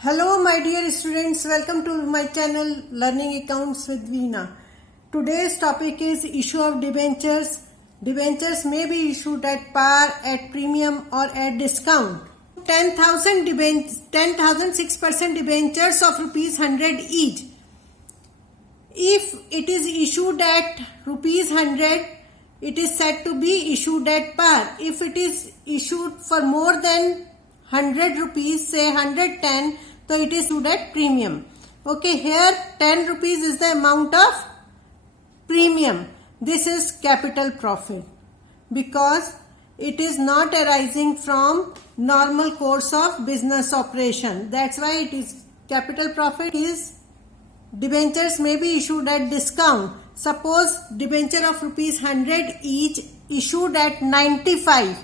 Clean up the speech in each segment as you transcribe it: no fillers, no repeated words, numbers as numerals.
Hello my dear students, welcome to my channel Learning Accounts with Veena. Today's topic is issue of debentures. Debentures may be issued at par, at premium or at discount. 10,000 6% debentures of rupees 100 each. If it is issued at rupees 100, it is said to be issued at par. If it is issued for more than 100 rupees, say 110, so it is issued at premium. Okay, here 10 rupees is the amount of premium. This is capital profit because it is not arising from normal course of business operation. That's why it is capital profit. Is debentures may be issued at discount. Suppose debenture of rupees 100 each issued at 95.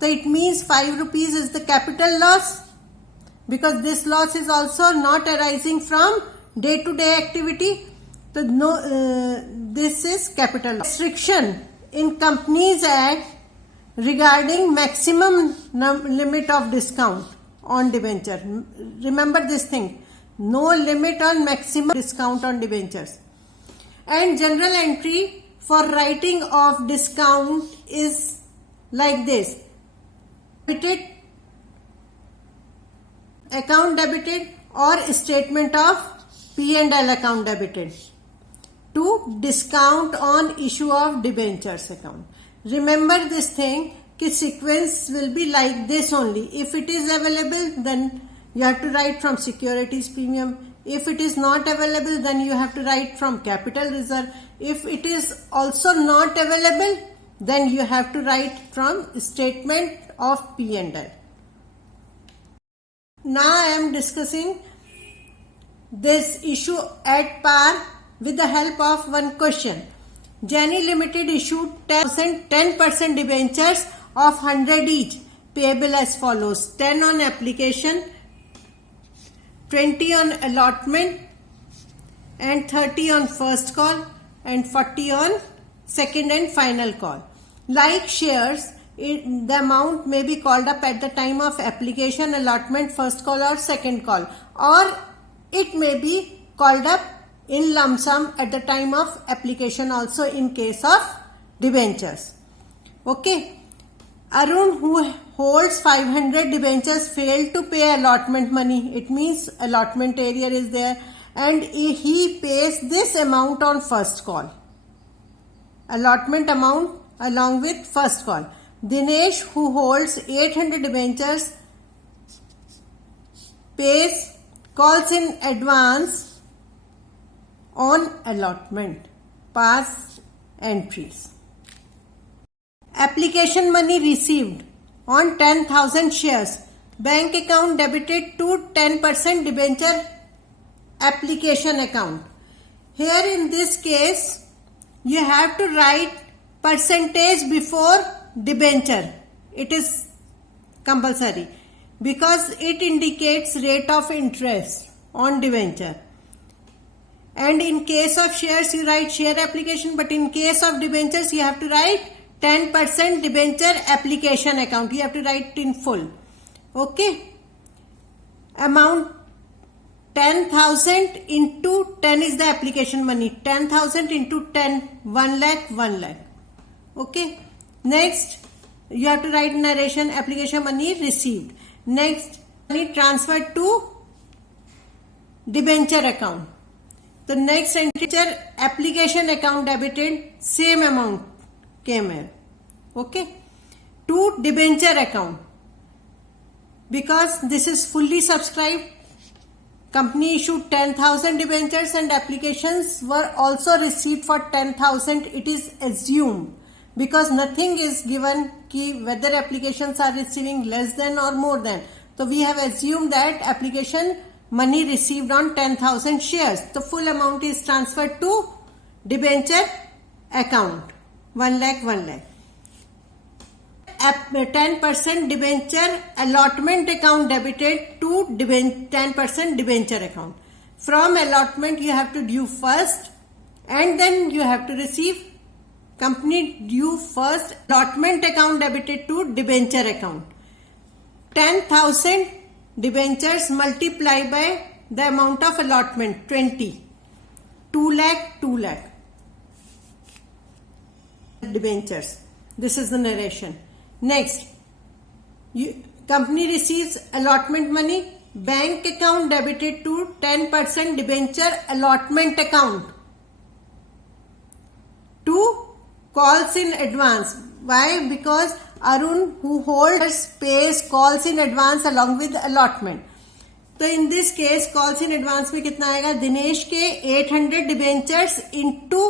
So it means 5 rupees is the capital loss, because this loss is also not arising from day-to-day activity. So this is capital loss. Restriction in Companies Act regarding maximum limit of discount on debenture. Remember this thing. No limit on maximum discount on debentures. And general entry for writing of discount is like this. Debited, account debited, or statement of P&L account debited to discount on issue of debentures account. Remember this thing, कि sequence will be like this only. If it is available, then you have to write from securities premium. If it is not available, then you have to write from capital reserve. If it is also not available, then you have to write from statement of P&L. Now I am discussing this issue at par with the help of one question. Jenny Limited issued 10% debentures of 100 each, payable as follows: 10 on application, 20 on allotment, and 30 on first call, and 40 on second and final call. Like shares, the amount may be called up at the time of application, allotment, first call or second call, or it may be called up in lump sum at the time of application also in case of debentures. Okay. Arun, who holds 500 debentures, failed to pay allotment money. It means allotment area is there, and he pays this amount on first call. Allotment amount along with first call. Dinesh, who holds 800 debentures, calls in advance on allotment. Past entries. Application money received on 10,000 shares. Bank account debited to 10% debenture application account. Here in this case, you have to write percentage before debenture. It is compulsory because it indicates rate of interest on debenture. And in case of shares, you write share application, but in case of debentures, you have to write 10% debenture application account. You have to write in full. Okay. Amount 10,000 into 10 is the application money. 10,000 into 10, 1 lakh, 1 lakh. Okay. Next, you have to write narration, application money received. Next, money transferred to debenture account. The next entry, application account debited, same amount came here. Okay. To debenture account. Because this is fully subscribed, company issued 10,000 debentures and applications were also received for 10,000. It is assumed, because nothing is given ki whether applications are receiving less than or more than. So we have assumed that application money received on 10,000 shares. The full amount is transferred to debenture account. 1 lakh, 1 lakh. 10% debenture allotment account debited to 10% debenture account. From allotment you have to due first, and then you have to receive company due first. Allotment account debited to debenture account. 10,000 debentures multiply by the amount of allotment 20. 2 lakh, 2 lakh. Debentures. This is the narration. Next, company receives allotment money. Bank account debited to 10% debenture allotment account. 2 calls in advance. Why? Because Arun, who holds, pays calls in advance along with allotment. तो in this case calls in advance में कितना आएगा? दिनेश के 800 debentures into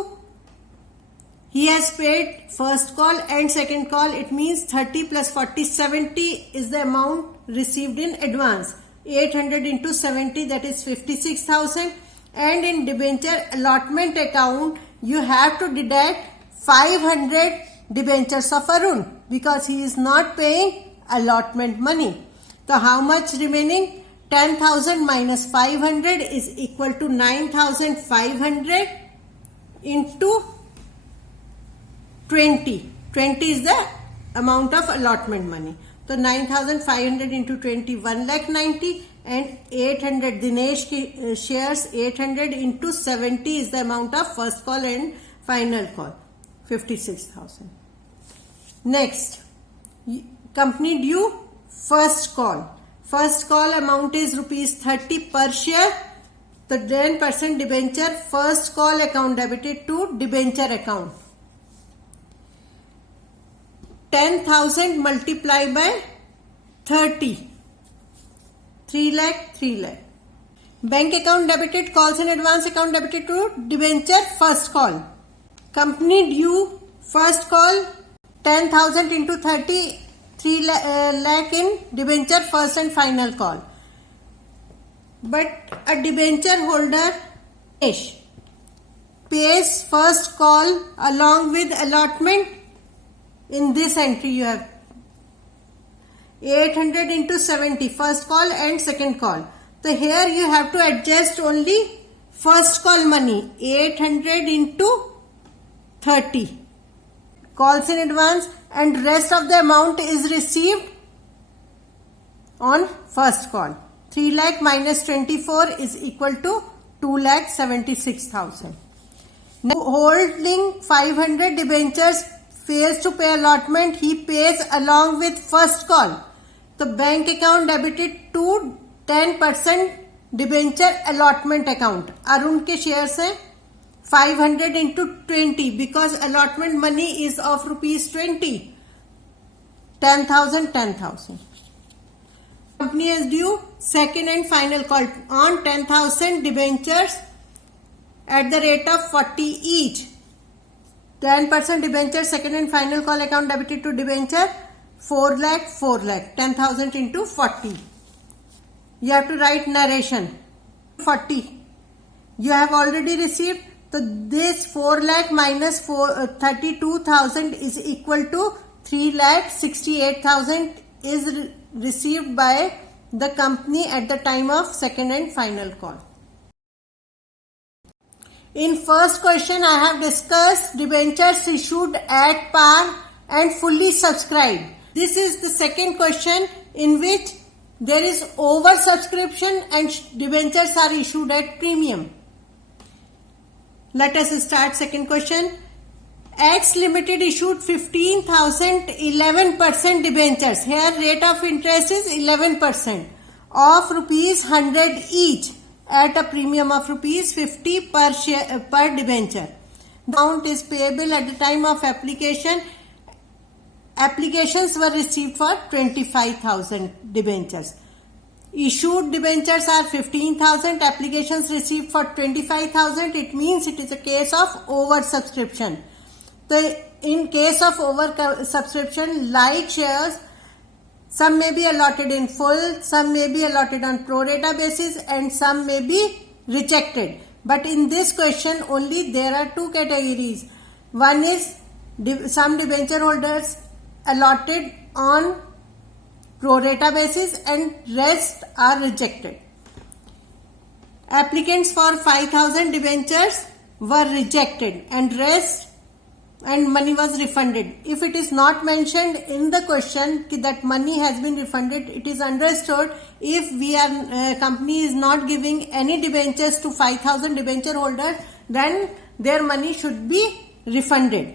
he has paid first call and second call. It means 30 plus 40, 70 is the amount received in advance. 800 into 70, that is 56,000. And in debenture allotment account, you have to deduct 500 debentures of Arun because he is not paying allotment money. So how much remaining? 10,000 minus 500 is equal to 9,500 into 20. 20 is the amount of allotment money. So 9,500 into 20, 1,90,000, and 800 Dinesh shares 800 into 70 is the amount of first call and final call, 56,000. Next, company due first call. First call amount is rupees 30 per share. The 10% debenture first call account debited to debenture account. 10,000 multiplied by 30. 3 lakh, 3 lakh. Bank account debited, calls in advance account debited to debenture first call. Company due first call 10,000 into 30, 3 lakh in debenture first and final call. But a debenture holder pays first call along with allotment. In this entry you have 800 into 70, first call and second call. So here you have to adjust only first call money, 800 into 30. Calls in advance, and rest of the amount is received on first call. 3 lakh minus 24 is equal to 2,76,000. Now holding 500 debentures fails to pay allotment, he pays along with first call. The bank account debited to 10% debenture allotment account. Arun के shares हैं 500 into 20 because allotment money is of rupees 20. 10,000, 10,000. Company is due second and final call on 10,000 debentures at the rate of 40 each. 10% debenture second and final call account debited to debenture 4 lakh, 4 lakh. 10,000 into 40. You have to write narration. 40. You have already received. So this 4 lakh minus 32,000 is equal to 3,68,000 is received by the company at the time of second and final call. In first question I have discussed debentures issued at par and fully subscribed. This is the second question in which there is oversubscription and debentures are issued at premium. Let us start second question. X Limited issued 15,000 11% debentures. Here rate of interest is 11% of rupees 100 each at a premium of rupees 50 per share per debenture. The amount is payable at the time of application. Applications were received for 25,000 debentures. Issued debentures are 15,000. Applications received for 25,000. It means it is a case of oversubscription. So in case of oversubscription, like shares, some may be allotted in full, some may be allotted on pro rata basis, and some may be rejected. But in this question only there are two categories. One is some debenture holders allotted on pro rata basis and rest are rejected. Applicants for 5,000 debentures were rejected and rest and money was refunded. If it is not mentioned in the question that money has been refunded, it is understood if company is not giving any debentures to 5,000 debenture holders, then their money should be refunded.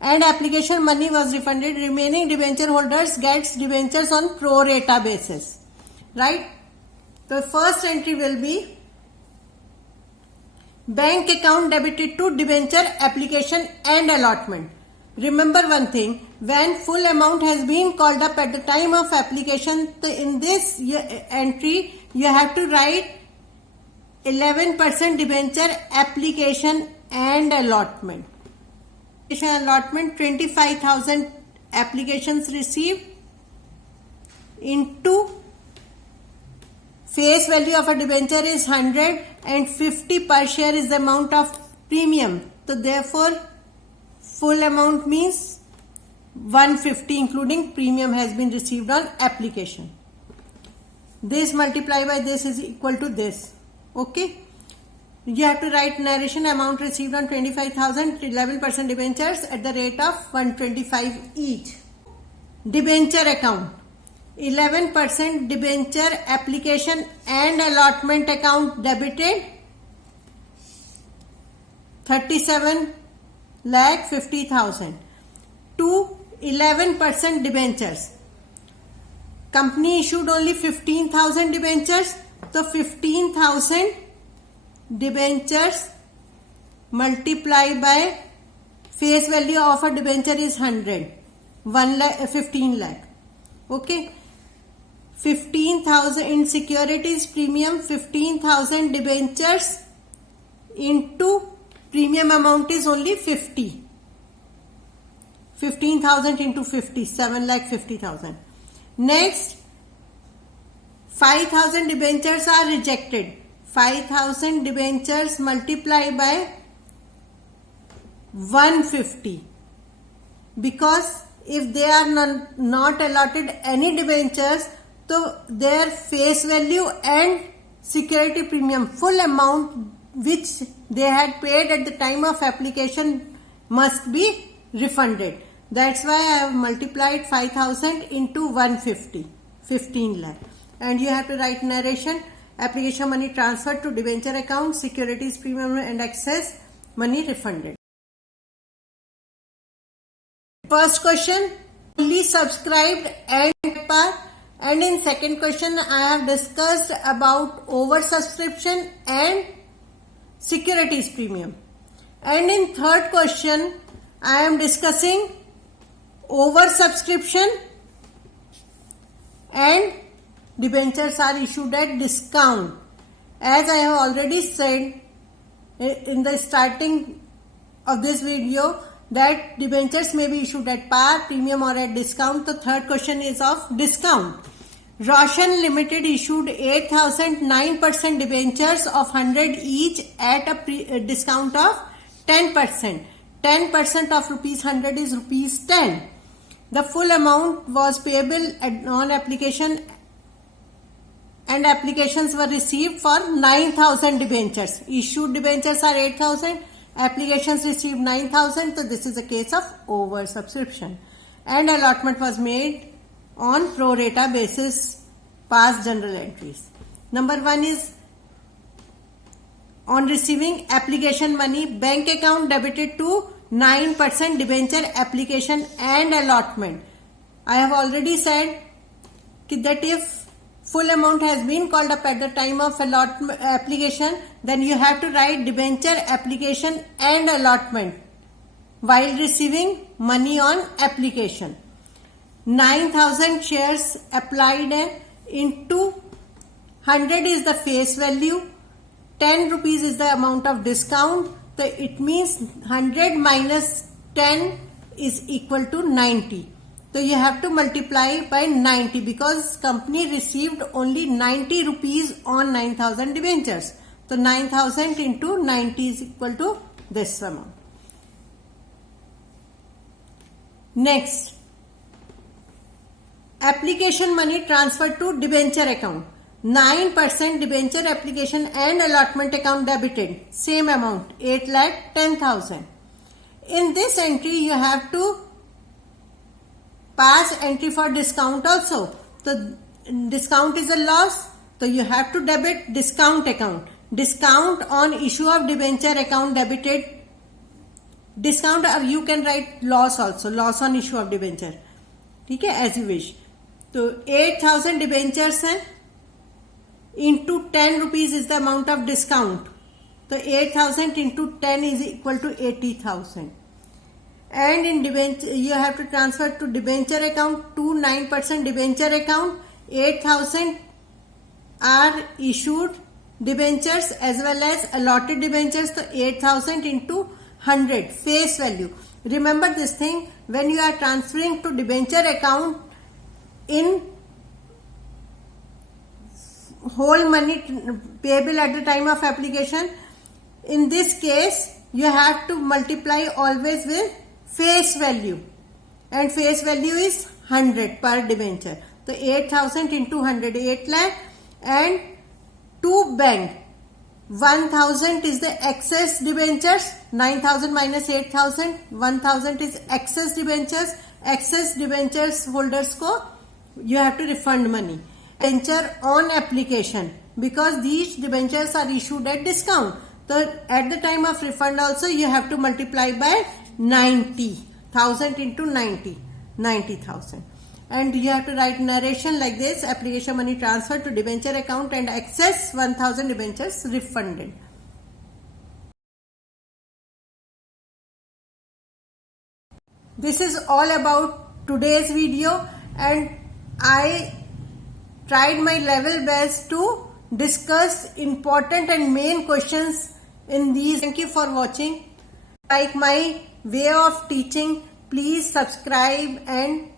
And application money was refunded. Remaining debenture holders gets debentures on pro rata basis. Right? The first entry will be bank account debited to debenture application and allotment. Remember one thing, when full amount has been called up at the time of application, in this entry you have to write 11% debenture application and allotment. Allotment 25,000 applications received into face value of a debenture is 100 and 50 per share is the amount of premium. So therefore full amount means 150 including premium has been received on application. This multiplied by this is equal to this. Okay. You have to write narration amount received on 25,000, 11% debentures at the rate of 125 each. Debenture account. 11% debenture application and allotment account debited 37,50,000 to 11% debentures. Company issued only 15,000 debentures, so 15,000 debentures multiplied by face value of a debenture is 100, 15 lakh. Okay. 15,000 in securities premium, 15,000 debentures into premium amount is only 50. 15,000 into 50, 7,50,000. Next, 5,000 debentures are rejected. 5,000 debentures multiplied by 150. Because if they are not allotted any debentures, so their face value and security premium, full amount which they had paid at the time of application must be refunded. That's why I have multiplied 5,000 into 150, 15 lakh. And you have to write narration, application money transferred to debenture account, securities premium and excess money refunded. First question, fully subscribed and par. And in second question, I have discussed about oversubscription and securities premium. And in third question, I am discussing oversubscription and debentures are issued at discount. As I have already said in the starting of this video, that debentures may be issued at par, premium or at discount. The third question is of discount. Roshan Limited issued 8,009% debentures of 100 each at a discount of 10%. 10% of rupees 100 is rupees 10. The full amount was payable on application and applications were received for 9,000 debentures. Issued debentures are 8,000. Applications received 9,000. So this is a case of oversubscription. And allotment was made on pro rata basis past journal entries. Number 1 is on receiving application money, bank account debited to 9% debenture application and allotment. I have already said that if full amount has been called up at the time of application, then you have to write debenture application and allotment while receiving money on application. 9,000 shares applied into 100 is the face value, 10 rupees is the amount of discount. So it means 100 minus 10 is equal to 90. So you have to multiply by 90 because company received only 90 rupees on 9,000 debentures. So 9,000 into 90 is equal to this amount. Next, application money transferred to debenture account. 9% debenture application and allotment account debited. Same amount, 8,10,000. In this entry, you have to pass entry for discount also. So discount is a loss, so you have to debit discount account. Discount on issue of debenture account debited. Discount, or you can write loss also, loss on issue of debenture. ठीक है, as you wish. तो 8,000 debentures हैं, into 10 rupees is the amount of discount. So 8,000 into 10 is equal to 80,000. And in debenture, you have to transfer to debenture account, to 9% debenture account. 8,000 are issued debentures as well as allotted debentures. So 8,000 into 100 face value. Remember this thing, when you are transferring to debenture account in whole money payable at the time of application, in this case you have to multiply always with face value, and face value is 100 per debenture. So 8,000 into 100, 8 lakh, and to bank 1,000 is the excess debentures, 9,000 minus 8,000, 1,000 is excess debentures. Excess debentures holders ko you have to refund money. Debenture on application, because these debentures are issued at discount. So at the time of refund also you have to multiply by 90,000 into 90,000. And you have to write narration like this: application money transferred to debenture account and excess 1,000 debentures refunded. This is all about today's video, and I tried my level best to discuss important and main questions in these. Thank you for watching. Like my way of teaching, please subscribe and